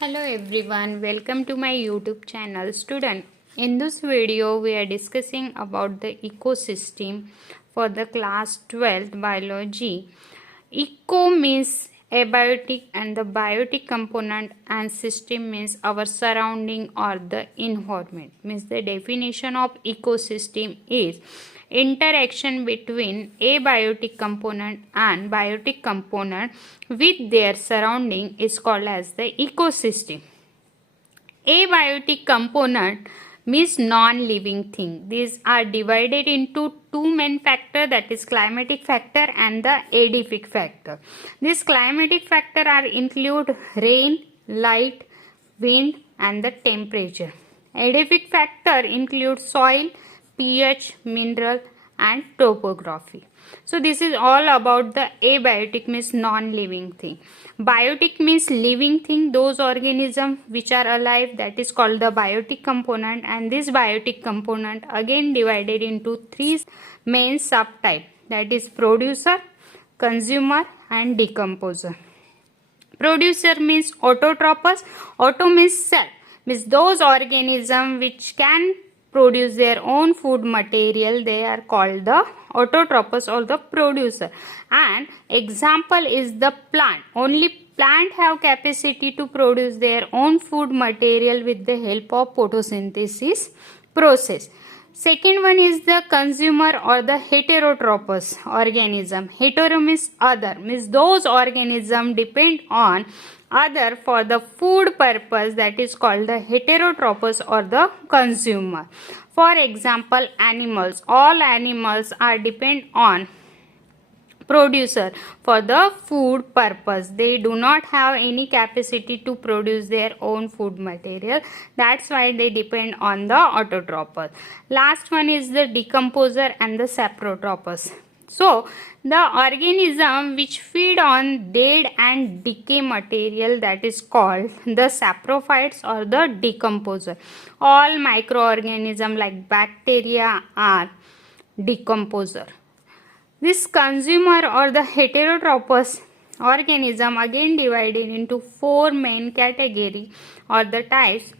Hello everyone, welcome to my YouTube channel. Student, in this video we are discussing about the ecosystem for the class 12th biology. Eco means abiotic and the biotic component, and system means our surrounding or the environment. Means the definition of ecosystem is interaction between abiotic component and biotic component with their surrounding is called as the ecosystem. Abiotic component means non-living thing. These are divided into two main factors, that is climatic factor and the adiabatic factor. These climatic factor are include rain, light, wind and the temperature. Adiabatic factor include soil, pH, mineral and topography. So this is all about the abiotic means non-living thing. Biotic means living thing, those organisms which are alive, that is called the biotic component, and this biotic component again divided into three main subtype, that is producer, consumer and decomposer. Producer means autotrophous, auto means self, means those organisms which can produce their own food material, they are called the autotrophous or the producer. And example is the plant. Only plant have capacity to produce their own food material with the help of photosynthesis process. Second one is the consumer or the heterotrophous organism. Hetero means other, means those organisms depend on other for the food purpose, that is called the heterotrophous or the consumer. For example, animals. All animals are depend on producer for the food purpose. They do not have any capacity to produce their own food material. That's why they depend on the autotrophous. Last one is the decomposer and the saprotrophous. So the organism which feed on dead and decay material, that is called the saprophytes or the decomposer. All microorganisms like bacteria are decomposer. This consumer or the heterotrophous organism again divided into four main category or the types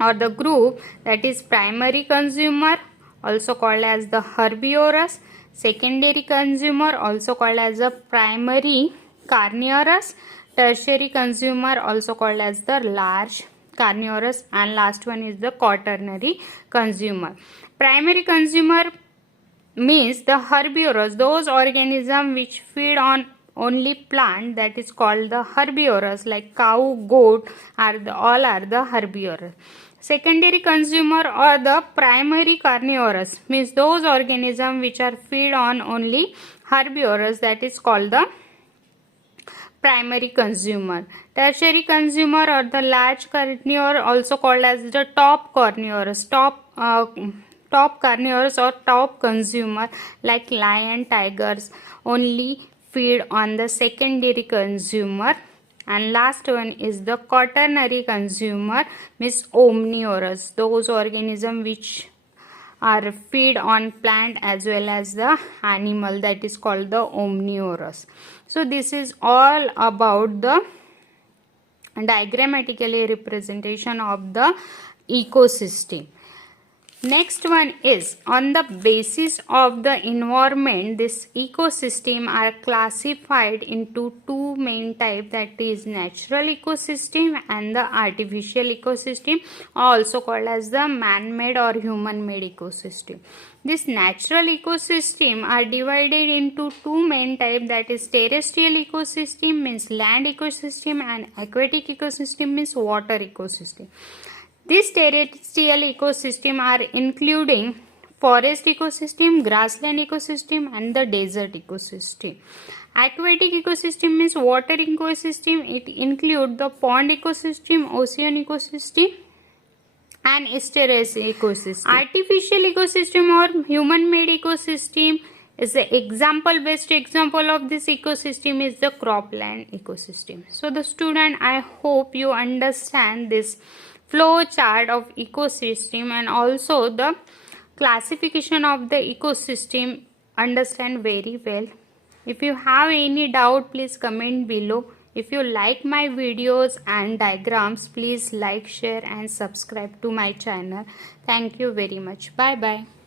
or the group, that is primary consumer, also called as the herbivorous, secondary consumer, also called as the primary carnivorous, tertiary consumer, also called as the large carnivorous, and last one is the quaternary consumer. Primary consumer means the herbivorous, those organisms which feed on only plant, that is called the herbivorous, like cow, goat all are the herbivorous. Secondary consumer or the primary carnivorous means those organisms which are feed on only herbivorous, that is called the primary consumer. Tertiary consumer or the large carnivore, also called as the top carnivorous, top carnivores or top consumer like lion, tigers only feed on the secondary consumer. And last one is the quaternary consumer, means omnivorous, those organisms which are feed on plant as well as the animal, that is called the omnivorous. So this is all about the diagrammatically representation of the ecosystem. Next one is, on the basis of the environment, this ecosystem are classified into two main types, that is natural ecosystem and the artificial ecosystem, also called as the man-made or human-made ecosystem. This natural ecosystem are divided into two main types, that is terrestrial ecosystem means land ecosystem and aquatic ecosystem means water ecosystem. This terrestrial ecosystem are including forest ecosystem, grassland ecosystem and the desert ecosystem. Aquatic ecosystem means water ecosystem. It includes the pond ecosystem, ocean ecosystem and estuaries ecosystem. Artificial ecosystem or human-made ecosystem is the best example of this ecosystem is the cropland ecosystem. So the student, I hope you understand this flow chart of ecosystem and also the classification of the ecosystem understand very well. If you have any doubt, please comment below. If you like my videos and diagrams, please like, share and subscribe to my channel. Thank you very much. Bye bye.